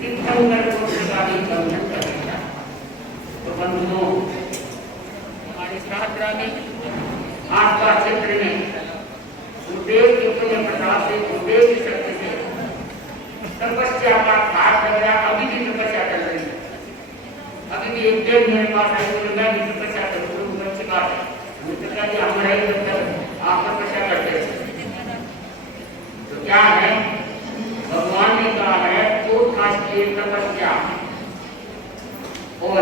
तीर्थंकर पुत्रकारी बंधन करेगा। तो बंधुओं, हमारे शास्त्र में आसपास क्षेत्र में गुरुदेव के पुण्य प्रताप से, गुरुदेव की शक्ति से तपस्या का खास लग रहा। अभी भी तपस्या कर रही है। अभी भी एक डेढ़ मेरे पास आई तो मैं भी तपस्या करूँ, अच्छी बात है। हम रहे तब आप तपस्या करते हैं। तो क्या है, भगवान ने कहा है तो खासकर तपस्या और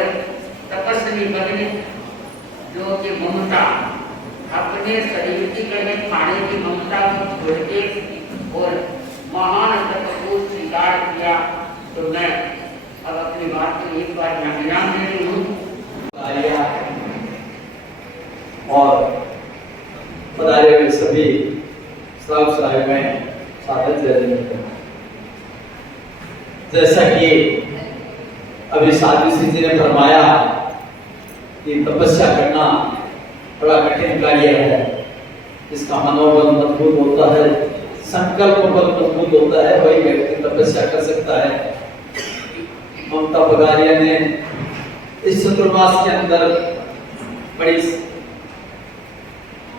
तपस्वी बनने जो कि ममता, अपने शरीर की करने खाने की ममता को छोड़ के और महान तप को स्वीकार किया। तो मैं अब अपनी बात को एक बार विराम दे रही हूँ और पधारे हुए सभी श्रावक श्राविकाएं स्वागत है। जैसा कि अभी साधु जी ने फरमाया कि तपस्या करना बड़ा कठिन कार्य है। इसका मनोबल मजबूत होता है, संकल्प बल मजबूत होता है, वही व्यक्ति तपस्या कर सकता है। ममता पगारिया ने इस चतुर्मास के अंदर बड़ी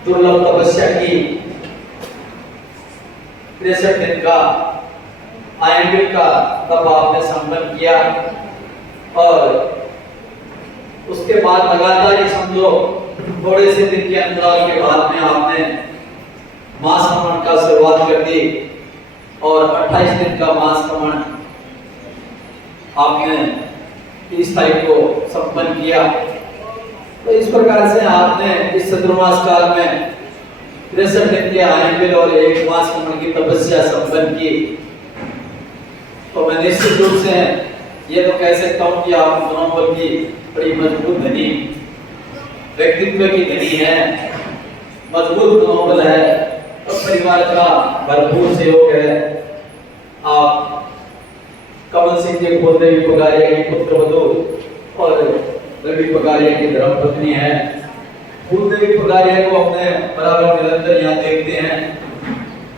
दुर्लभ तपस्या की। 63 दिन का आयंबिक का तप आपने संपन्न किया और उसके बाद लगातार ही समझो थोड़े से दिन के अंतराल के बाद में आपने मास कमन का शुरुआत कर दी और 28 दिन का मास कमन आपने 30 तारीख को संपन्न किया। तो इस प्रकार से आपने इस चतुर्मास काल में 63 दिन के आयंबिक और 1 मास कमन की तपस्या संपन्न की। तो मैं निश्चित रूप से ये तो कह सकता हूँ कि आप मनोबल की बड़ी मजबूत धनी, व्यक्तित्व की धनी है, मजबूत मनोबल है और परिवार का भरपूर सहयोग है। आप कमल सिंह जी कुलदेवी पगारिया की पुत्र वधू और रवि पगारिया की धर्मपत्नी है। कुलदेवी पगारिया को अपने बराबर निरंतर यहाँ देखते हैं।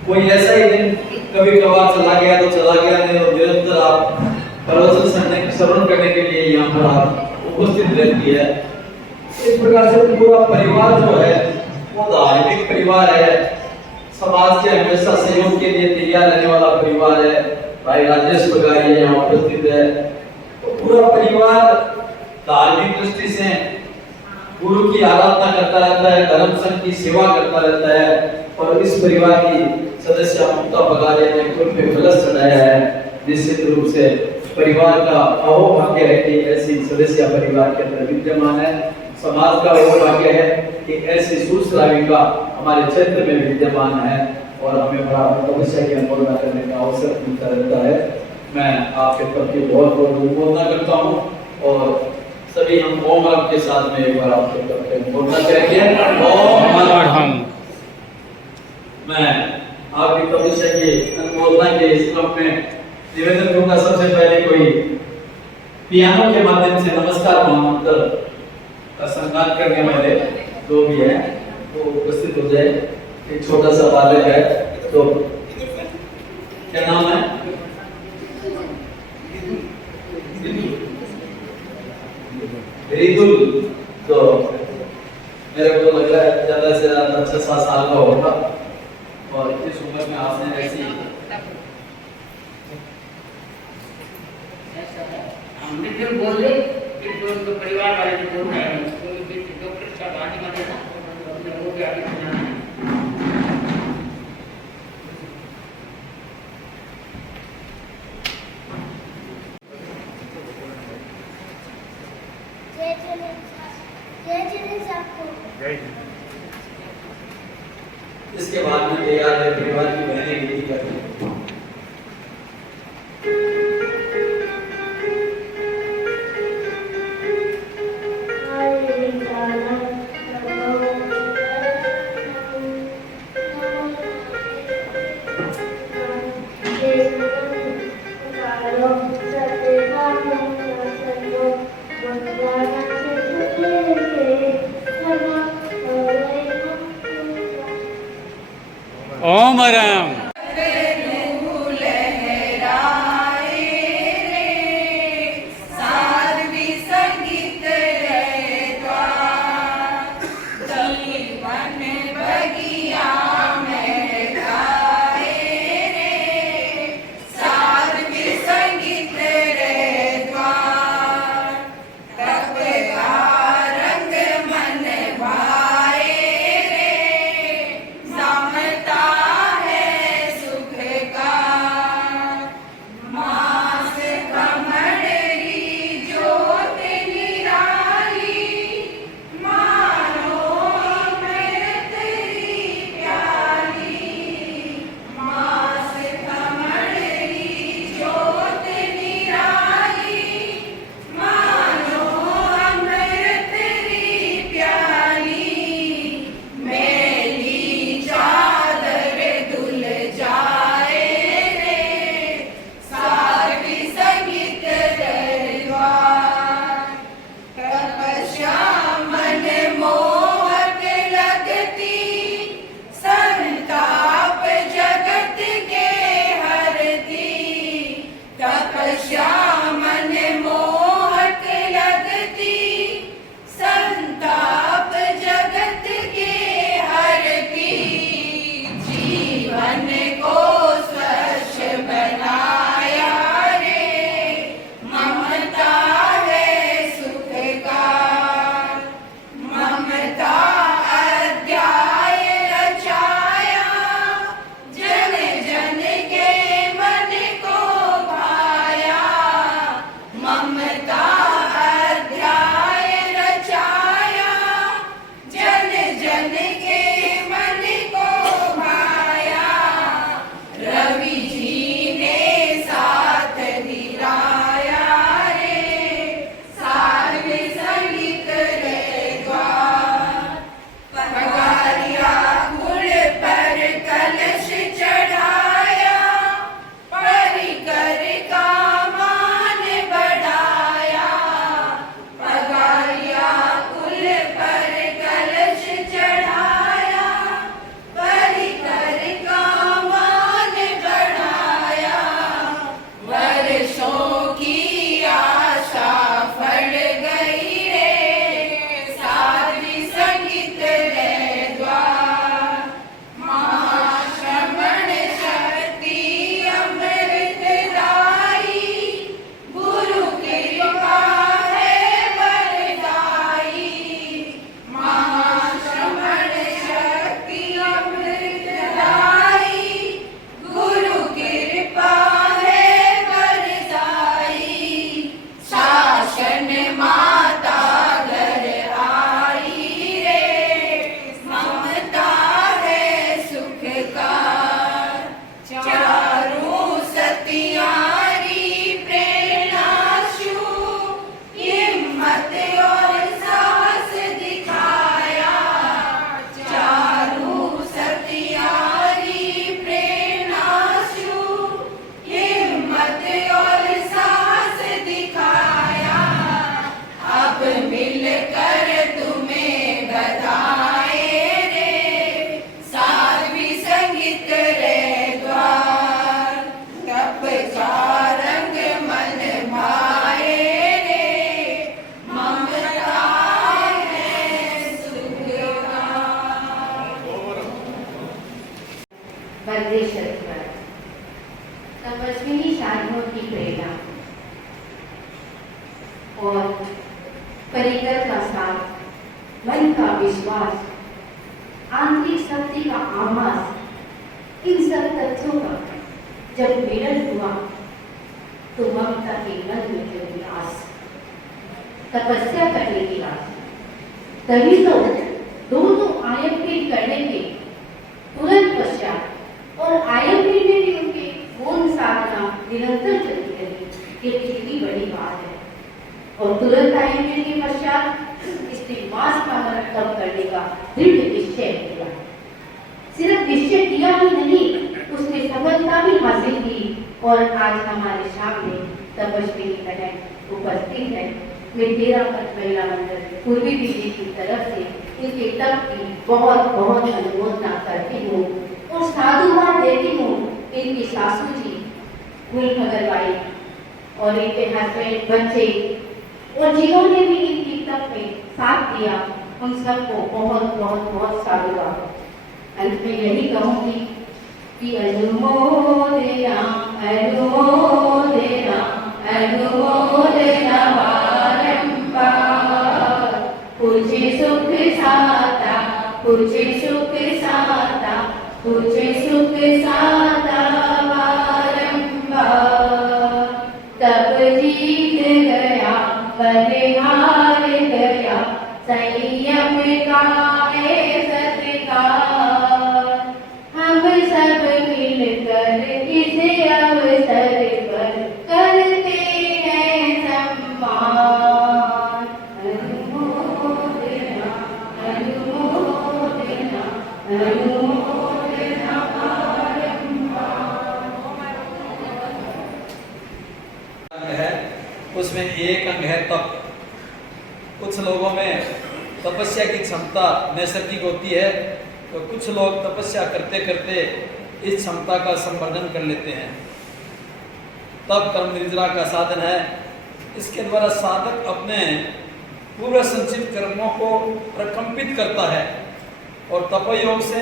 कोई ऐसा ही दिन कभी कभार चला गया तो चला गया, नहीं और निरंतर आप प्रवचन श्रवण करने के लिए यहाँ पर आप उपस्थित रहती है। इस प्रकार से पूरा परिवार जो है वो धार्मिक परिवार है, समाज के हमेशा सहयोग के लिए तैयार रहने वाला परिवार है। भाई राजेश पगारिया यहाँ उपस्थित है। तो पूरा परिवार धार्मिक दृष्टि से गुरु की आराधना करता रहता है, धर्म संघ की सेवा करता रहता है और इस परिवार की सदस्य ममता पगारिया ने खुद पे कलश चढ़ाया है। निश्चित रूप से परिवार का अहोभाग्य है कि ऐसी सदस्य परिवार के अंदर विद्यमान है। समाज का अहोभाग्य है कि ऐसी सुश्राविका हमारे क्षेत्र में विद्यमान है और हमें बड़ा तपस्या की अनुमोदना करने का अवसर मिलता रहता है। मैं आपके प्रति बहुत बहुत अनुमोदना करता हूँ और सभी हम ओम के साथ में एक बार आपके प्रति अनुमोदना करेंगे। ओम। मैं आपकी तपस्या की अनुमोदना के इस क्रम में निवेदन करूंगा सबसे पहले कोई पियानो के माध्यम से नमस्कार महामंत्र का संगान करने वाले जो भी है वो उपस्थित हो जाए। एक छोटा सा बालक है, तो क्या नाम है? रिदुल। तो मेरे को लग रहा है ज्यादा से ज्यादा 6-7 साल का होगा और इस उम्र में आपने ऐसी मित्र बोल ले कि जो परिवार वाले जो बोल रहे हैं तो डॉक्टर साहब आने वाले हैं वो भी आगे सुनाना है। इसके बाद में तैयार है परिवार की बहनें गीत करती हैं। ओम राम। बंदेश्वर तपस्विनी साधनों की प्रेरणा और परिकर का साथ, मन का विश्वास, आंतरिक शक्ति का आभास, इन सब तथ्यों का जब मिलन हुआ तो ममता के मन में जगी आस, तपस्या करने की आस। तभी तो दोनों आयन करने के तुरंत पश्चात और आयन में भी उनके गौण साधना निरंतर चलती रही। ये कितनी बड़ी बात है। और तुरंत आयन के पश्चात इसने मास का मन कम करने का दृढ़ निश्चय किया। सिर्फ निश्चय किया ही नहीं, उसने सफलता भी हासिल की और आज हमारे सामने तपस्वी की तरह उपस्थित है। मैं 13 पद महिला मंडल पूर्वी दिल्ली की तरफ से इनके तप की बहुत बहुत अनुमोदना करती हूँ और साधुवाद देती हूँ इनकी सासू जी फूल भगरबाई और इनके हस्बैंड, बच्चे और जिन्होंने भी इनकी तप में साथ दिया, उन सबको बहुत बहुत बहुत साधुवाद। अंत में यही कहूँगी कि अनुमोदना अनुमोदना अनुमोदना बारंबार, पूछे सुख साता पूछे सुख साता पूछे सुख साता बारंबार। तब जीत गया बलिहार गया संयम का है सत्कार। हम सब मिलकर इस अवसर पर करते हैं सम्मान। अनुमोदना अनुमोदना अनुमोदना है, उसमें एक अंग है तप। कुछ लोगों में तपस्या की क्षमता नैसर्गिक होती है, तो कुछ लोग तपस्या करते करते इस क्षमता का संवर्धन कर लेते हैं। तप कर्म निर्जरा का साधन है। इसके द्वारा साधक अपने पूर्व संचित कर्मों को प्रकंपित करता है और तपयोग से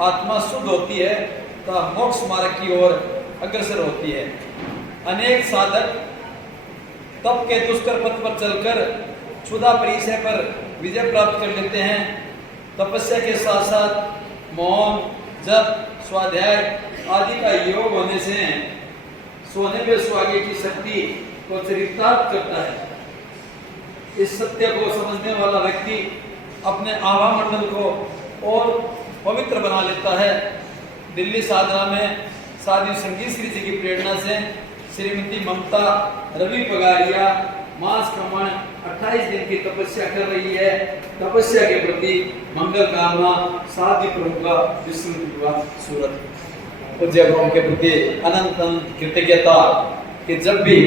आत्मा शुद्ध होती है तथा मोक्ष मार्ग की ओर अग्रसर होती है। अनेक साधक तप के दुष्कर पथ पर चलकर क्षुधा परिचय पर विजय प्राप्त कर लेते हैं। तपस्या के साथ साथ मौन, जप, स्वाध्याय आदि का योग होने से सोने में सुहागे की शक्ति को चरितार्थ करता है। इस सत्य को समझने वाला व्यक्ति अपने आभा मंडल को और पवित्र बना लेता है। दिल्ली साधना में साधु संगीत श्री जी की प्रेरणा से श्रीमती ममता रवि पगारिया मास क्रमण 28 दिन की तपस्या कर रही है। तपस्या के प्रति मंगल कामना साध्य प्रमुख विष्णु सूरत पूज्य के प्रति अनंत अनंत कृतज्ञता कि जब भी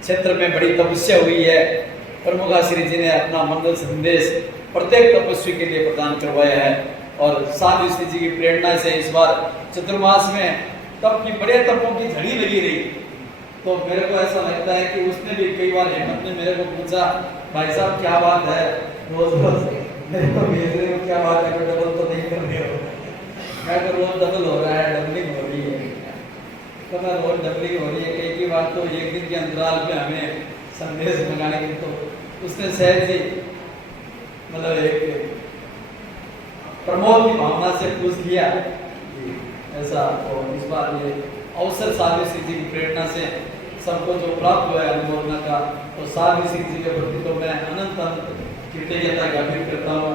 क्षेत्र में बड़ी तपस्या हुई है, प्रमुख श्री जी ने अपना मंगल संदेश प्रत्येक तपस्वी के लिए प्रदान करवाया है। और साधु श्री जी की प्रेरणा से इस बार चतुर्मास में तप की बड़े तपों की झड़ी लगी रही। तो मेरे को ऐसा लगता है कि उसने भी कई बार हेमंत ने मेरे को पूछा, भाई साहब क्या बात है, रोज रोज मेरे को भेज रहे हो, क्या बात है, डबल तो नहीं कर रहे हो? मैं तो रोज डबल हो रहा है, डबलिंग हो रही है। तो मैं रोज डबलिंग हो रही है कई की बात, तो एक दिन के अंतराल पे हमें संदेश मंगाने की, तो उसने सहज ही मतलब एक प्रमोद की भावना से पूछ लिया ऐसा। और इस बार ये अवसर साधु श्री जी की प्रेरणा से सबको जो प्राप्त हुआ है अनुमोदना का, तो साधु श्री जी के प्रति तो मैं अनंत अनंत कृतज्ञता ज्ञापित करता हूँ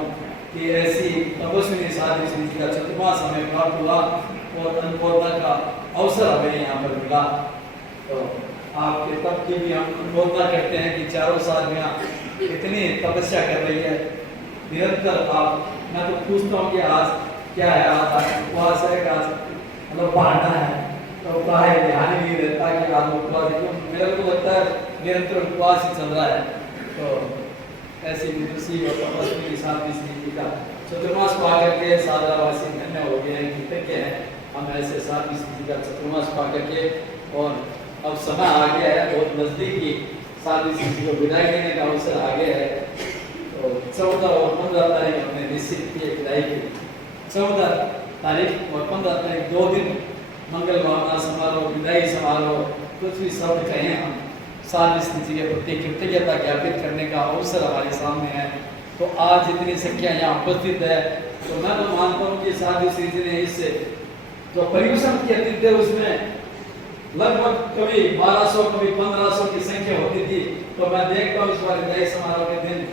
कि ऐसी तपस्वी साधु श्री जी का चतुर्मास हमें प्राप्त हुआ और अनुमोदना का अवसर हमें यहाँ पर मिला। तो आपके तप की भी हम अनुमोदना करते हैं कि चारों साधवियाँ इतनी तपस्या कर रही है निरंतर। आप मैं तो पूछता हूँ कि आज क्या है, आज उपवास है, आज मतलब पढ़ना है, तो प्राय ध्यान नहीं रहता कि आज उपवास है। मेरे को लगता है निरंतर उपवास ही चल रहा है। तो ऐसी विदुषी और तपस्वी के साथ श्री जी का चतुर्मास पा करके साधरावासी धन्य हो गए हैं, कृतज्ञ हैं हम ऐसे साथ श्री जी का चतुर्मास पा करके। और अब समय आ गया है बहुत नजदीकी, साधु श्री जी को विदाई देने का अवसर आ गया है। तो 14 और 15 तारीख हमने निश्चित की विदाई की। 14 तारीख और 15 तारीख 2 दिन मंगलवार समारोह, विदाई समारोह, कुछ भी शब्द कहें हम सारी स्थिति के प्रति कृतज्ञता ज्ञापित करने का अवसर हमारे सामने है। तो आज इतनी संख्या यहाँ उपस्थित है, तो मैं तो मानता हूँ कि साधु श्री जी ने इससे जो परिवेशन किए थे उसमें लगभग कभी 1200 कभी 1500 की संख्या होती थी। तो मैं देखता हूँ इस बार विदाई समारोह के दिन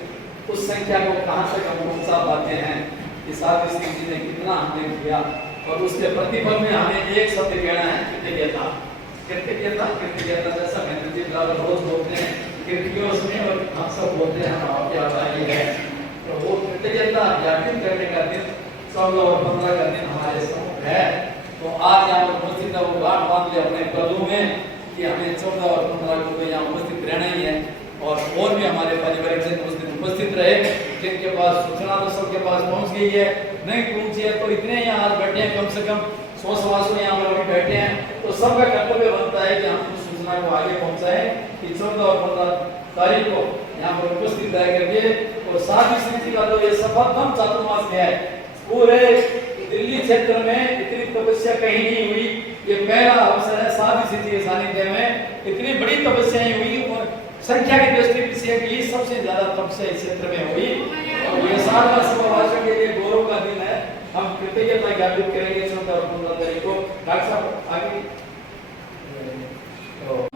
उस संख्या को कहाँ तक हम पहुँचा पाते हैं कि साधु श्री जी ने कितना हमें किया, और उसके प्रतिफल में हमें एक शब्द कहना है, कृतज्ञता। कृतज्ञता कृतज्ञता जैसा महेंद्र जी रोज बोलते हैं कृतज्ञों में, और हम सब बोलते हैं हम आपके आभारी है। तो वो कृतज्ञता ज्ञापित करने का दिन 14 और 15 का दिन हमारे सम्मुख है। तो आज यहाँ उपस्थित है वो गांठ बांध लिया अपने कदों में कि हमें 14 और 15 को तो यहाँ उपस्थित रहना ही है, और भी हमारे पारिवारिक जन उस दिन उपस्थित रहे। जिनके पास सूचना तो सबके पास पहुंच गई है, नहीं पहुंची है तो इतने यहाँ आज बैठे हैं, कम से कम 100-125 यहाँ पर भी बैठे हैं। तो सबका कर्तव्य बनता है कि हम उस सूचना को आगे पहुंचाएं कि 14 और 15 तारीख को यहाँ पर उपस्थित रह करके, और साधु श्री जी का तो ये सफलतम चातुर्मास है। पूरे दिल्ली क्षेत्र में इतनी तपस्या कहीं नहीं हुई, ये पहला अवसर है साधु श्री जी के सानिध्य में इतनी बड़ी तपस्याएं हुई, और संख्या की दृष्टि से ये सबसे ज्यादा तपस्या इस क्षेत्र में हुई। और ये साधना समावासन के लिए गौरव का दिन है। हम कृतज्ञता ज्ञापित करेंगे 14 और 15 तारीख को। डॉक्टर साहब आगे। तो